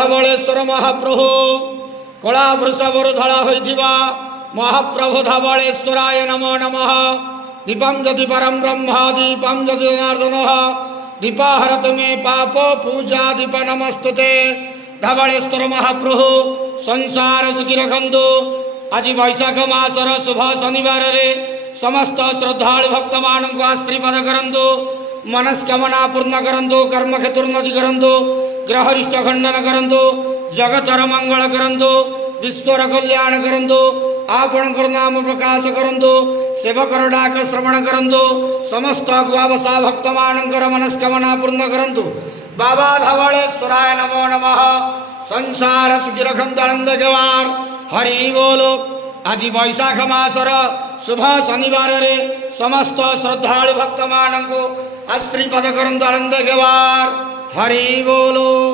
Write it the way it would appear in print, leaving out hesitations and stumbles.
धवलेश्वर महाप्रभु कला वृषभर धड़ा होइथिबा महाप्रभु धवलेश्वराय नमो नमः। दीपम जदि परम ब्रह्म दीपम जदि जनार्दन दीपाहरत मे पाप पूजा दीप नमस्तुते। धवलेश्वर महाप्रभु संसार सुखी रखंतु। आज वैशाख मासर शुभ शनिवार रे समस्त श्रद्धालु भक्त मानक आशीर्वाद करंतु। मनस्कामना पूर्ण करंतु। कर्म क्षेत्रोन्नति करंतु। ग्रहरिष्ट खंडन करंतु। जगतर मंगल करंतु। विश्वर कल्याण करंतु। आपणकर नाम प्रकाश करंतु। सेवकर डाक श्रवण करंतु। समस्त गुआवसा भक्त मानकर मनस्कामना पूर्ण करंतु। बाबा धवलेश्वराय नमो नमः। संसार सुखी रखंतु आनंद गवार हरि बोलो। आज वैशाख मासर शुभ शनिवार रे समस्त श्रद्धालु भक्त मानक आशीर्वाद करंतु आनंद गवार हरि बोलो।